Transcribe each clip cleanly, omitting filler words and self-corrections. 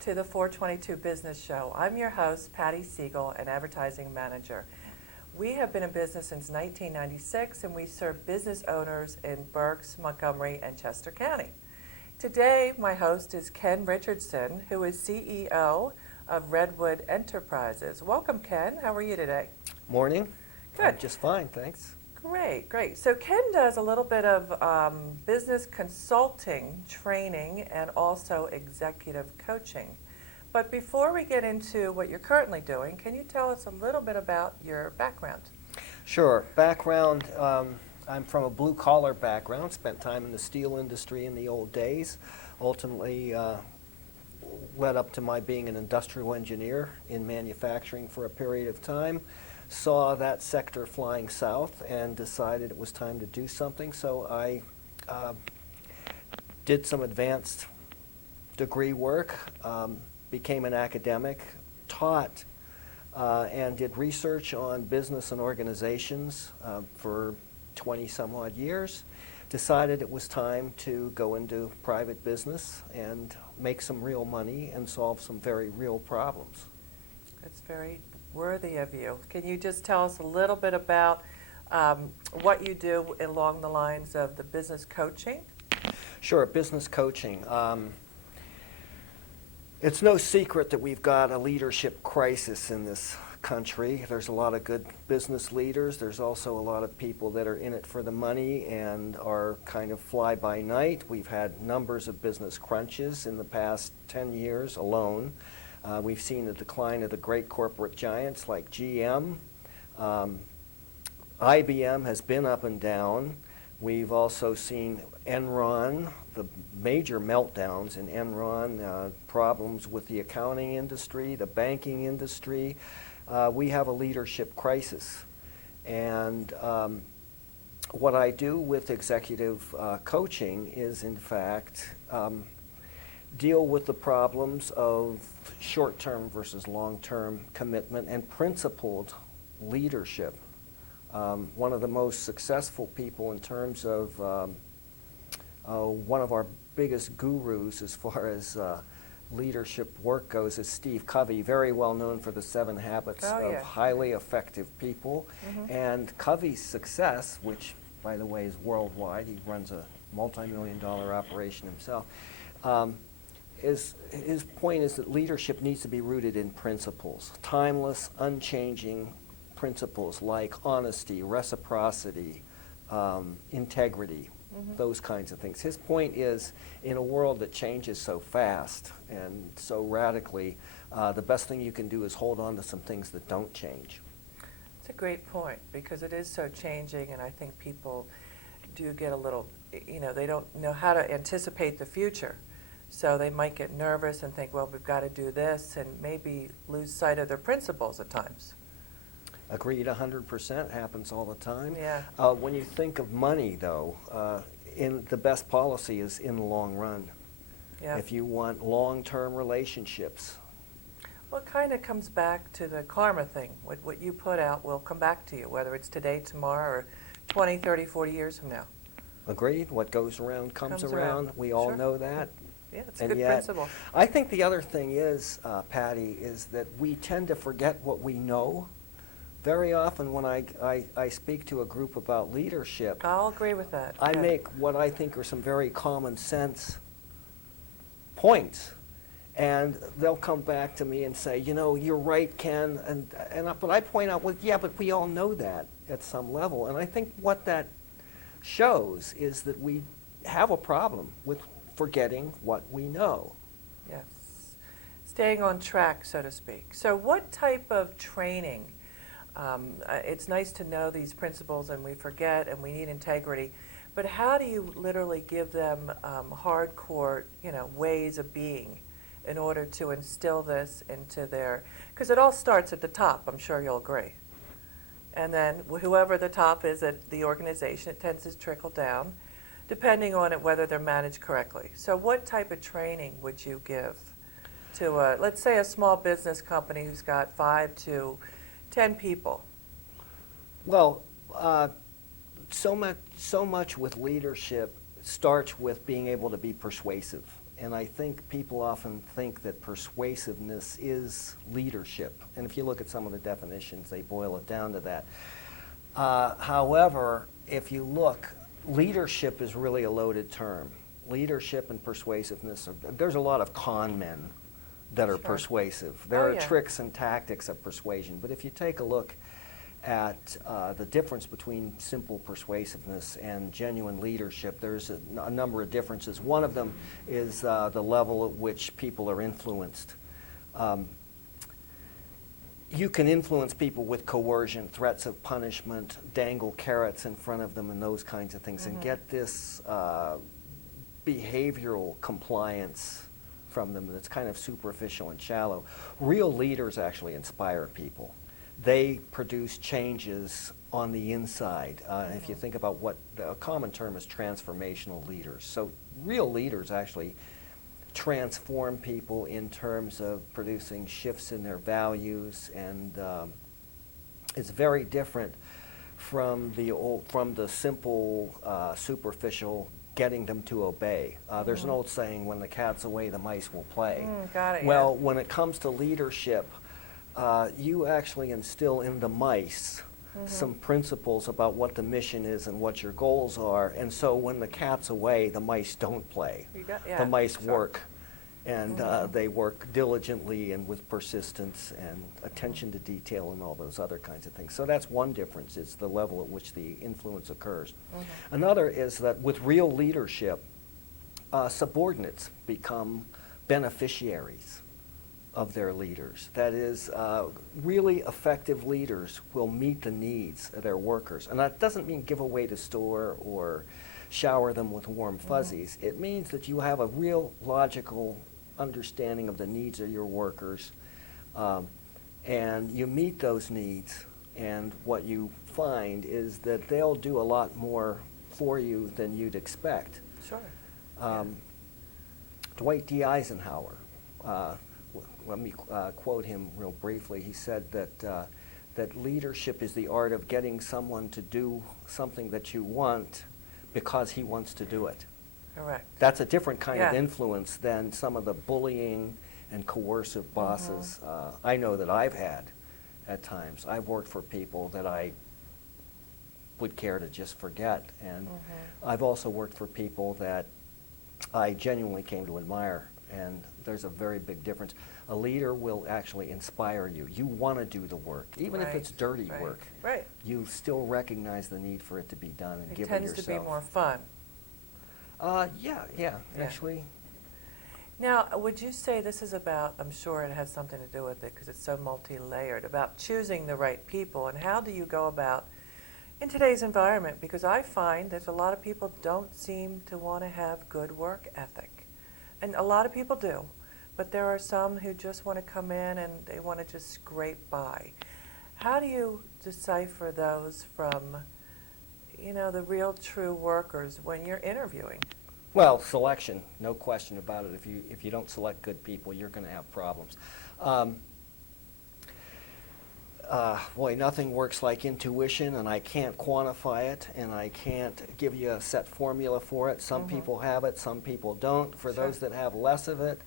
to the 422 Business Show. I'm your host, Patty Siegel, an advertising manager. We have been in business since 1996, and we serve business owners in Berks, Montgomery, and Chester County. Today, my host is Ken Richardson, who is CEO of Redwood Enterprises. Welcome, Ken. How are you today? Morning. Good. I'm just fine, thanks. Great, great. So Ken does a little bit of business consulting, training, and also executive coaching. But before we get into what you're currently doing, can you tell us a little bit about your background? Sure. Background, I'm from a blue-collar background, spent time in the steel industry in the old days, ultimately led up to my being an industrial engineer in manufacturing for a period of time. Saw that sector flying south and decided it was time to do something. So I did some advanced degree work, became an academic, taught and did research on business and organizations for 20 some odd years. Decided it was time to go into private business and make some real money and solve some very real problems. That's very worthy of you. Can you just tell us a little bit about what you do along the lines of the business coaching? Sure, business coaching. It's no secret that we've got a leadership crisis in this country. There's a lot of good business leaders. There's also a lot of people that are in it for the money and are kind of fly-by-night. We've had numbers of business crunches in the past 10 years alone. We've seen the decline of the great corporate giants like GM. IBM has been up and down. We've also seen Enron, the major meltdowns in Enron, problems with the accounting industry, the banking industry. We have a leadership crisis. And what I do with executive coaching is, in fact, deal with the problems of short-term versus long-term commitment and principled leadership. One of the most successful people in terms of one of our biggest gurus as far as leadership work goes is Steve Covey, very well known for the 7 Habits of Highly Effective People. Mm-hmm. And Covey's success, which by the way is worldwide, he runs a multi-million-dollar operation himself, his point is that leadership needs to be rooted in principles, timeless, unchanging principles like honesty, reciprocity, integrity, those kinds of things. His point is, in a world that changes so fast and so radically, the best thing you can do is hold on to some things that don't change. It's a great point, because it is so changing, and I think people do get a little, they don't know how to anticipate the future. So they might get nervous and think, well, we've got to do this, and maybe lose sight of their principles at times. Agreed, 100%, happens all the time. Yeah. When you think of money, though, the best policy is in the long run. Yeah. If you want long-term relationships. Well, it kind of comes back to the karma thing. What you put out will come back to you, whether it's today, tomorrow, or 20, 30, 40 years from now. Agreed. What goes around comes around. We all know that. Yeah, it's a good principle. I think the other thing is, Patty, is that we tend to forget what we know. Very often when I speak to a group about leadership, I'll agree with that. I make what I think are some very common sense points. And they'll come back to me and say, you're right, Ken. But I point out, well, yeah, but we all know that at some level. And I think what that shows is that we have a problem with forgetting what we know. Yes. Staying on track, so to speak. So what type of training? It's nice to know these principles, and we forget, and we need integrity. But how do you literally give them hardcore, ways of being in order to instill this into their? Because it all starts at the top. I'm sure you'll agree. And then whoever the top is at the organization, it tends to trickle down, depending on it whether they're managed correctly. So what type of training would you give to, let's say, a small business company who's got 5 to 10 people? Well, so much with leadership starts with being able to be persuasive. And I think people often think that persuasiveness is leadership. And if you look at some of the definitions, they boil it down to that. However, if you look, leadership is really a loaded term. Leadership and persuasiveness, there's a lot of con men that are Sure. persuasive. There Oh, are yeah. tricks and tactics of persuasion. But if you take a look at the difference between simple persuasiveness and genuine leadership, there's a number of differences. One of them is the level at which people are influenced. You can influence people with coercion, threats of punishment, dangle carrots in front of them, and those kinds of things, and get this behavioral compliance from them that's kind of superficial and shallow. Real leaders actually inspire people. They produce changes on the inside. If you think about what a common term is, transformational leaders. So real leaders actually transform people in terms of producing shifts in their values, and it's very different from the simple, superficial getting them to obey. There's an old saying, when the cat's away, the mice will play. Got it. Well, when it comes to leadership, you actually instill in the mice some principles about what the mission is and what your goals are, and so when the cat's away, the mice don't play. The mice work, and they work diligently and with persistence and attention to detail and all those other kinds of things. So that's one difference, is the level at which the influence occurs. Another is that with real leadership, subordinates become beneficiaries of their leaders. That is, really effective leaders will meet the needs of their workers. And that doesn't mean give away the store or shower them with warm fuzzies. It means that you have a real logical understanding of the needs of your workers, and you meet those needs, and what you find is that they'll do a lot more for you than you'd expect. Sure. Dwight D. Eisenhower, let me quote him real briefly. He said that leadership is the art of getting someone to do something that you want because he wants to do it. Correct. That's a different kind of influence than some of the bullying and coercive bosses I know that I've had at times. I've worked for people that I would care to just forget, and I've also worked for people that I genuinely came to admire, and there's a very big difference. A leader will actually inspire you. You want to do the work, even if it's dirty work. Right. You still recognize the need for it to be done and give it yourself. It tends to be more fun. Yeah, actually. Now, would you say this is about, I'm sure it has something to do with it because it's so multi-layered, about choosing the right people, and how do you go about in today's environment? Because I find that a lot of people don't seem to want to have good work ethic. And a lot of people do, but there are some who just want to come in and they want to just scrape by. How do you decipher those from, the real true workers when you're interviewing? Well, selection, no question about it. If you don't select good people, you're going to have problems. Boy, nothing works like intuition, and I can't quantify it, and I can't give you a set formula for it. Some people have it, some people don't. For those that have less of it,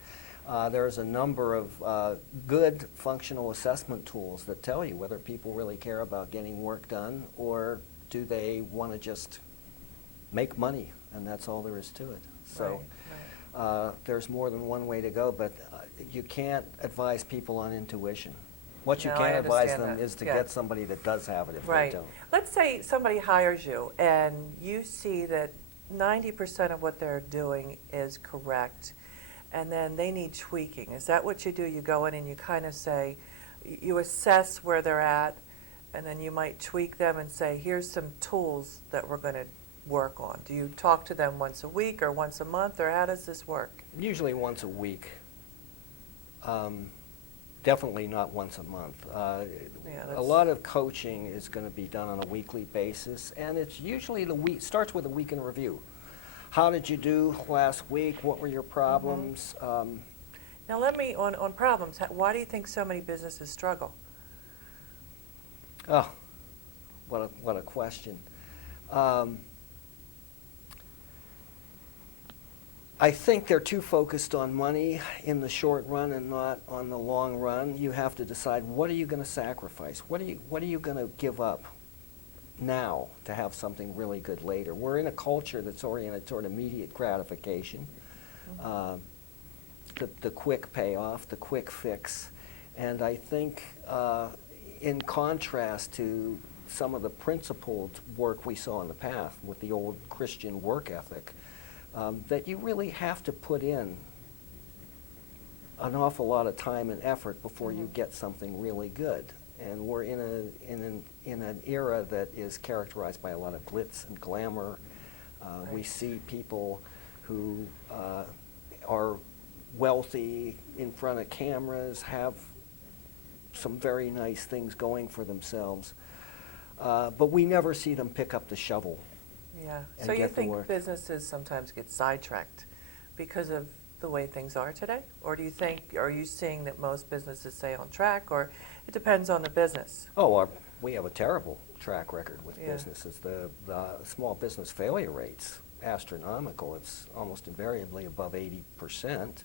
there's a number of good functional assessment tools that tell you whether people really care about getting work done, or do they want to just make money, and that's all there is to it. So there's more than one way to go, but you can't advise people on intuition. What you can advise them is to get somebody that does have it if they don't. Let's say somebody hires you and you see that 90% of what they're doing is correct, and then they need tweaking. Is that what you do? You go in and you kind of say, you assess where they're at, and then you might tweak them and say, here's some tools that we're going to work on. Do you talk to them once a week or once a month, or how does this work? Usually once a week. Definitely not once a month. A lot of coaching is going to be done on a weekly basis, and it's usually starts with a week in review. How did you do last week? What were your problems? Now let me, on problems, why do you think so many businesses struggle? Oh, what a question. I think they're too focused on money in the short run and not on the long run. You have to decide, what are you going to sacrifice? What are you going to give up now to have something really good later? We're in a culture that's oriented toward immediate gratification, the quick payoff, the quick fix. And I think in contrast to some of the principled work we saw in the past with the old Christian work ethic, that you really have to put in an awful lot of time and effort before you get something really good. And we're in an era that is characterized by a lot of glitz and glamour. We see people who are wealthy in front of cameras, have some very nice things going for themselves, but we never see them pick up the shovel. Yeah. And So you get the think work. businesses sometimes get sidetracked because of the way things are today? Or do you think, are you seeing that most businesses stay on track, or it depends on the business? Oh, we have a terrible track record with Yeah. businesses. The small business failure rate's astronomical. It's almost invariably above 80%.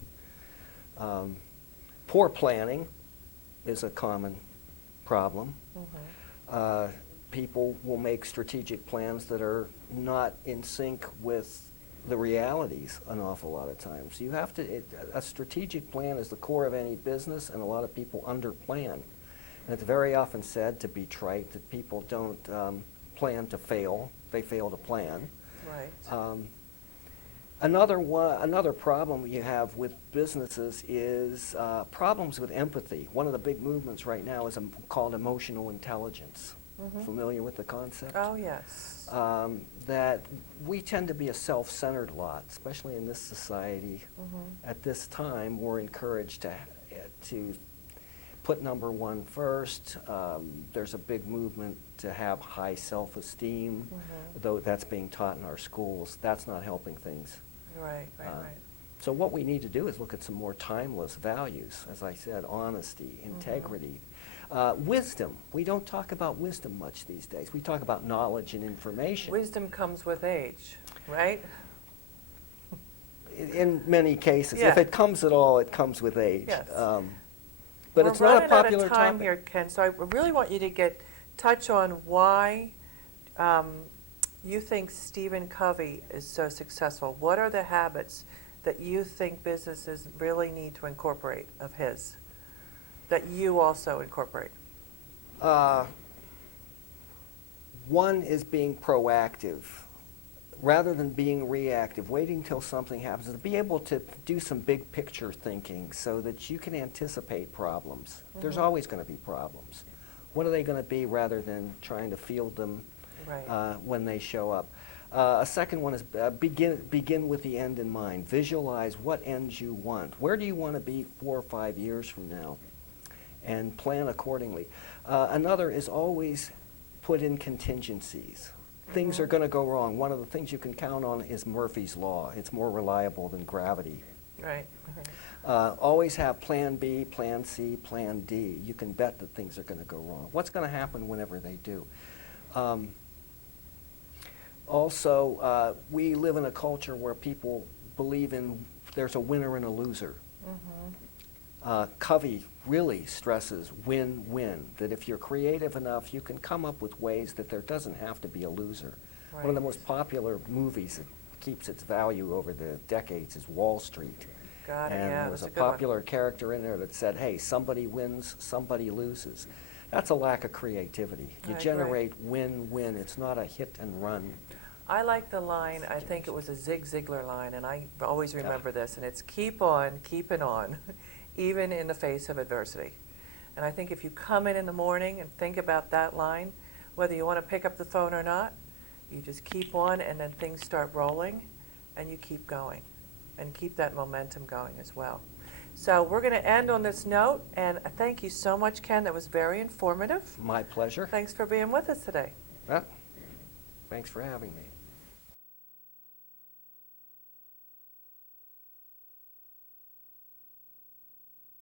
Poor planning is a common problem. People will make strategic plans that are not in sync with the realities an awful lot of times. You have to, a strategic plan is the core of any business, and a lot of people underplan. And it's very often said, to be trite, that people don't plan to fail, they fail to plan. Right. Another problem you have with businesses is problems with empathy. One of the big movements right now is called emotional intelligence. Familiar with the concept? Oh, yes. That we tend to be a self-centered lot, especially in this society. At this time, we're encouraged to put number one first. There's a big movement to have high self-esteem, though that's being taught in our schools. That's not helping things. Right. So what we need to do is look at some more timeless values, as I said, honesty, integrity, wisdom. We don't talk about wisdom much these days. We talk about knowledge and information. Wisdom comes with age, right? In many cases. Yeah. If it comes at all, it comes with age. Yes. But We're it's not a running out popular of time topic. here, Ken, so I really want you to touch on why you think Stephen Covey is so successful. What are the habits that you think businesses really need to incorporate of his, that you also incorporate? One is being proactive rather than being reactive, waiting till something happens, to be able to do some big picture thinking so that you can anticipate problems. There's always going to be problems. What are they going to be, rather than trying to field them when they show up? A second one is begin with the end in mind. Visualize what ends you want. Where do you want to be 4 or 5 years from now? And plan accordingly. Another is always put in contingencies. Things are going to go wrong. One of the things you can count on is Murphy's Law. It's more reliable than gravity. Right. Always have plan B, plan C, plan D. You can bet that things are going to go wrong. What's going to happen whenever they do? Also, we live in a culture where people believe there's a winner and a loser. Covey really stresses win-win, that if you're creative enough, you can come up with ways that there doesn't have to be a loser. Right. One of the most popular movies that keeps its value over the decades is Wall Street. Got it, And yeah, there was a that's a good one. popular character in there that said, hey, somebody wins, somebody loses. That's a lack of creativity. I You agree. generate win-win. It's not a hit and run. I like the line, I think it was a Zig Ziglar line, and I always remember this, and it's keep on keeping on, even in the face of adversity. And I think if you come in the morning and think about that line, whether you want to pick up the phone or not, you just keep on, and then things start rolling, and you keep going, and keep that momentum going as well. So we're going to end on this note, and thank you so much, Ken. That was very informative. My pleasure. Thanks for being with us today. Well, thanks for having me.